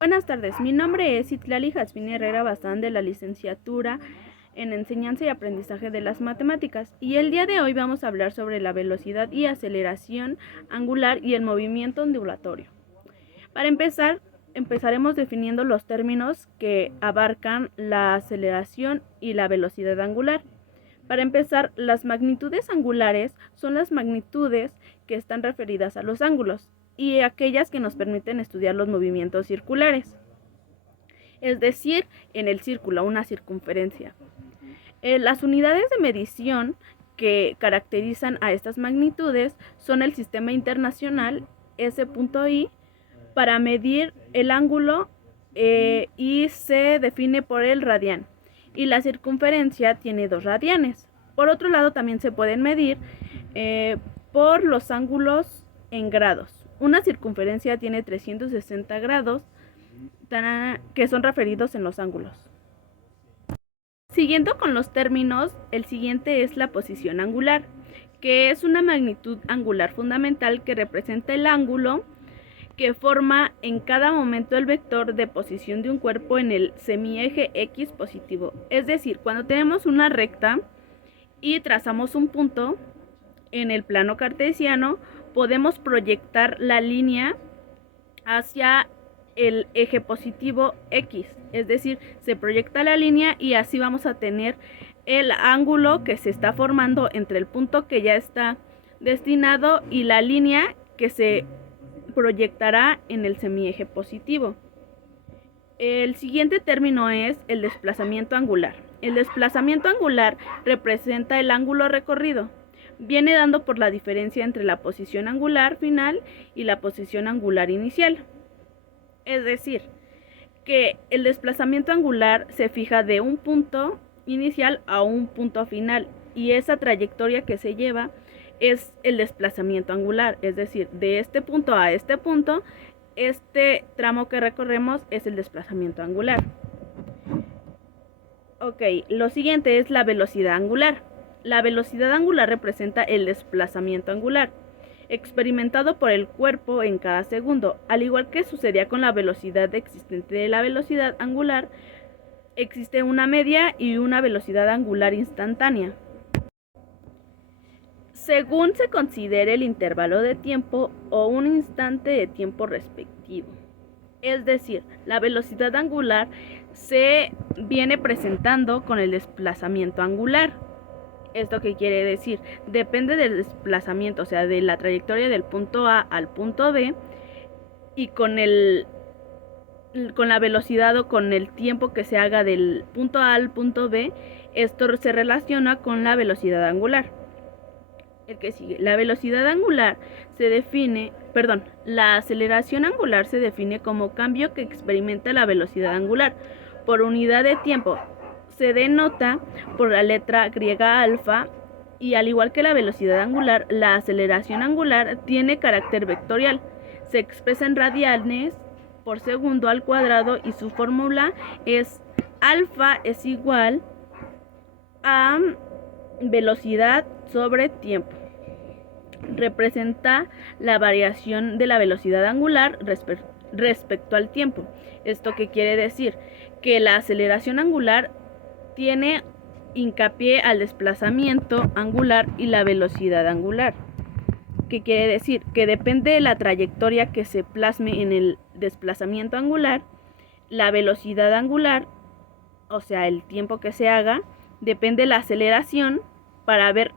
Buenas tardes, mi nombre es Itlali Jazmín Herrera Bazán de la licenciatura en Enseñanza y Aprendizaje de las Matemáticas y el día de hoy vamos a hablar sobre la velocidad y aceleración angular y el movimiento ondulatorio. Para empezar, empezaremos definiendo los términos que abarcan la aceleración y la velocidad angular. Para empezar, las magnitudes angulares son las magnitudes que están referidas a los ángulos y aquellas que nos permiten estudiar los movimientos circulares, es decir, en el círculo, una circunferencia. Las unidades de medición que caracterizan a estas magnitudes son el Sistema Internacional S.I para medir el ángulo y se define por el radián, y la circunferencia tiene 2 radianes. Por otro lado, también se pueden medir por los ángulos en grados. Una circunferencia tiene 360 grados que son referidos en los ángulos. Siguiendo con los términos, el siguiente es la posición angular, que es una magnitud angular fundamental que representa el ángulo que forma en cada momento el vector de posición de un cuerpo en el semieje X positivo. Es decir, cuando tenemos una recta y trazamos un punto en el plano cartesiano, podemos proyectar la línea hacia el eje positivo X. Es decir, se proyecta la línea y así vamos a tener el ángulo que se está formando entre el punto que ya está destinado y la línea que se proyectará en el semieje positivo. El siguiente término es el desplazamiento angular. El desplazamiento angular representa el ángulo recorrido. Viene dando por la diferencia entre la posición angular final y la posición angular inicial. Es decir, que el desplazamiento angular se fija de un punto inicial a un punto final y esa trayectoria que se lleva es el desplazamiento angular, es decir, de este punto a este punto, este tramo que recorremos es el desplazamiento angular. Ok, lo siguiente es la velocidad angular. La velocidad angular representa el desplazamiento angular experimentado por el cuerpo en cada segundo. Al igual que sucedía con la velocidad existente de la velocidad angular, existe una media y una velocidad angular instantánea, según se considere el intervalo de tiempo o un instante de tiempo respectivo. Es decir, la velocidad angular se viene presentando con el desplazamiento angular. ¿Esto qué quiere decir? Depende del desplazamiento, o sea, de la trayectoria del punto A al punto B y con la velocidad o con el tiempo que se haga del punto A al punto B, esto se relaciona con la velocidad angular. El que sigue, la velocidad angular la aceleración angular se define como cambio que experimenta la velocidad angular por unidad de tiempo. Se denota por la letra griega alfa y al igual que la velocidad angular, la aceleración angular tiene carácter vectorial. Se expresa en radianes por segundo al cuadrado y su fórmula es alfa es igual a velocidad sobre tiempo. Representa la variación de la velocidad angular respecto al tiempo. ¿Esto qué quiere decir? Que la aceleración angular tiene hincapié al desplazamiento angular y la velocidad angular. ¿Qué quiere decir? Que depende de la trayectoria que se plasme en el desplazamiento angular, la velocidad angular, o sea, el tiempo que se haga, depende de la aceleración para ver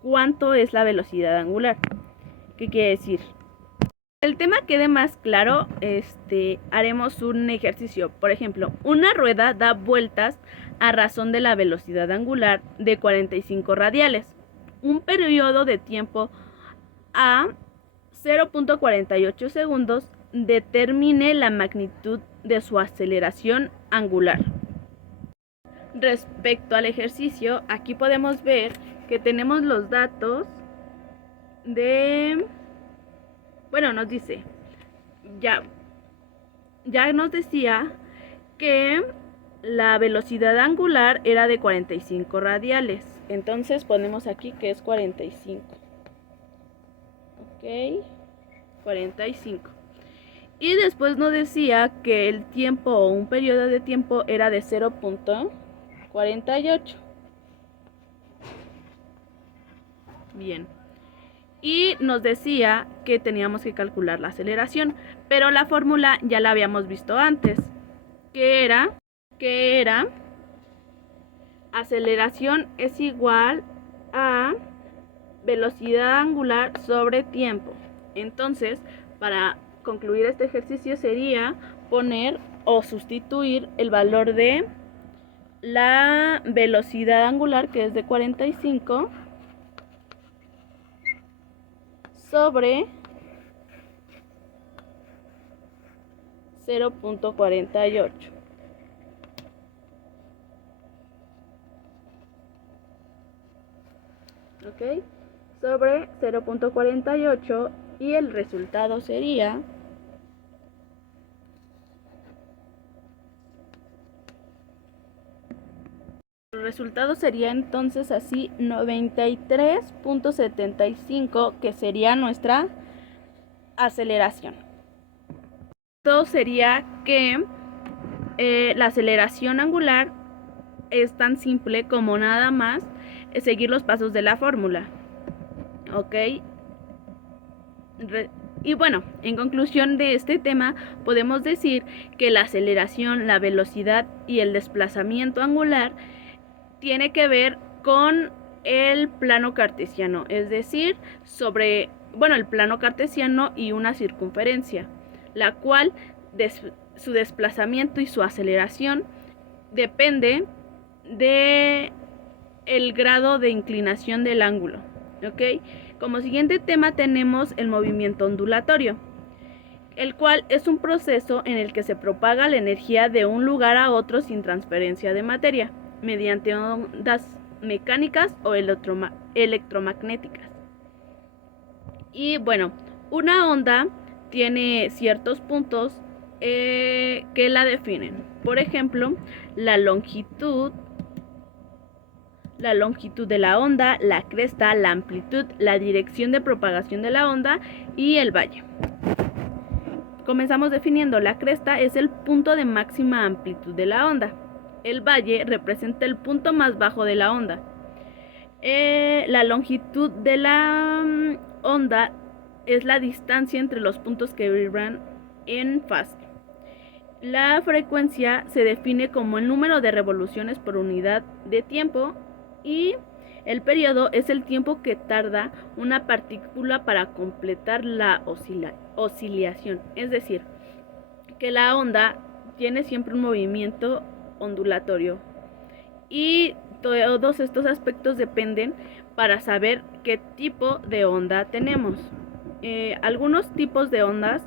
cuánto es la velocidad angular. ¿Qué quiere decir? El tema quede más claro, haremos un ejercicio. Por ejemplo, una rueda da vueltas a razón de la velocidad angular de 45 radiales. Un periodo de tiempo a 0.48 segundos determine la magnitud de su aceleración angular. Respecto al ejercicio, aquí podemos ver que tenemos los datos nos dice, ya nos decía que la velocidad angular era de 45 radiales. Entonces ponemos aquí que es 45. Ok, 45. Y después nos decía que el tiempo o un periodo de tiempo era de 0.48. Bien. Y nos decía que teníamos que calcular la aceleración, pero la fórmula ya la habíamos visto antes, que era aceleración es igual a velocidad angular sobre tiempo. Entonces, para concluir este ejercicio sería poner o sustituir el valor de la velocidad angular, que es de 45, sobre 0.48. ¿Ok? Sobre 0.48, y el resultado sería entonces así 93.75, que sería nuestra aceleración. Esto sería que la aceleración angular es tan simple como nada más seguir los pasos de la fórmula. ¿Ok? Y bueno, en conclusión de este tema, podemos decir que la aceleración, la velocidad y el desplazamiento angular tiene que ver con el plano cartesiano, es decir, sobre, el plano cartesiano y una circunferencia, la cual su desplazamiento y su aceleración depende de el grado de inclinación del ángulo. ¿Ok? Como siguiente tema tenemos el movimiento ondulatorio, el cual es un proceso en el que se propaga la energía de un lugar a otro sin transferencia de materia, mediante ondas mecánicas o electromagnéticas. Y bueno, una onda tiene ciertos puntos que la definen. Por ejemplo, la longitud de la onda, la cresta, la amplitud, la dirección de propagación de la onda y el valle. Comenzamos definiendo: la cresta es el punto de máxima amplitud de la onda. El valle representa el punto más bajo de la onda. La longitud de la onda es la distancia entre los puntos que vibran en fase. La frecuencia se define como el número de revoluciones por unidad de tiempo, y el periodo es el tiempo que tarda una partícula para completar la oscilación. Es decir, que la onda tiene siempre un movimiento ondulatorio. Y todos estos aspectos dependen para saber qué tipo de onda tenemos. Algunos tipos de ondas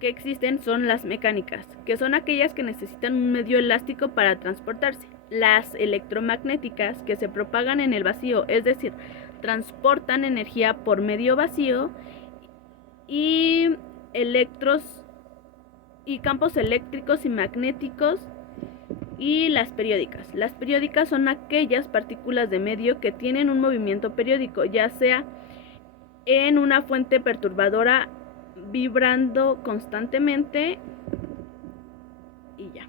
que existen son las mecánicas, que son aquellas que necesitan un medio elástico para transportarse. Las electromagnéticas, que se propagan en el vacío, es decir, transportan energía por medio vacío, y campos eléctricos y magnéticos. Y las periódicas. Las periódicas son aquellas partículas de medio que tienen un movimiento periódico, ya sea en una fuente perturbadora vibrando constantemente, y ya.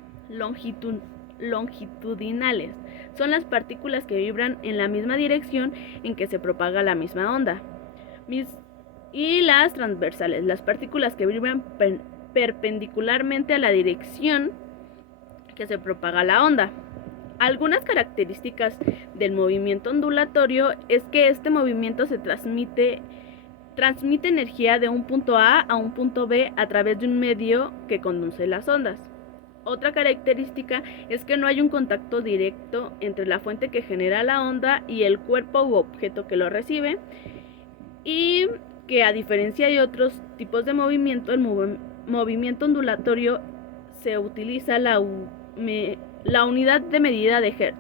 Longitudinales son las partículas que vibran en la misma dirección en que se propaga la misma onda. Y las transversales, las partículas que vibran perpendicularmente a la dirección que se propaga la onda. Algunas características del movimiento ondulatorio es que este movimiento se transmite energía de un punto A un punto B a través de un medio que conduce las ondas. Otra característica es que no hay un contacto directo entre la fuente que genera la onda y el cuerpo u objeto que lo recibe, y que, a diferencia de otros tipos de movimiento, el movimiento ondulatorio se utiliza la unidad de medida de Hertz,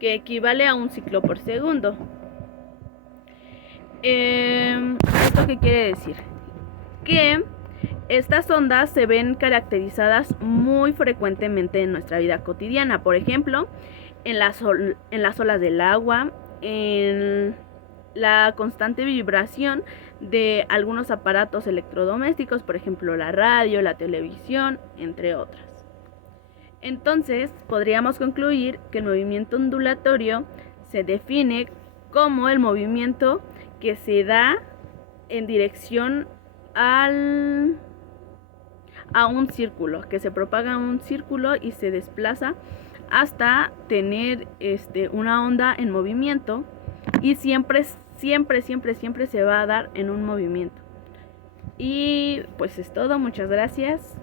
que equivale a un ciclo por segundo. ¿Esto qué quiere decir? Que estas ondas se ven caracterizadas muy frecuentemente en nuestra vida cotidiana. Por ejemplo, en las olas del agua, en la constante vibración de algunos aparatos electrodomésticos, por ejemplo la radio, la televisión, entre otras. Entonces, podríamos concluir que el movimiento ondulatorio se define como el movimiento que se da en dirección a un círculo, que se propaga un círculo y se desplaza hasta tener una onda en movimiento, y siempre se va a dar en un movimiento. Y pues es todo, muchas gracias.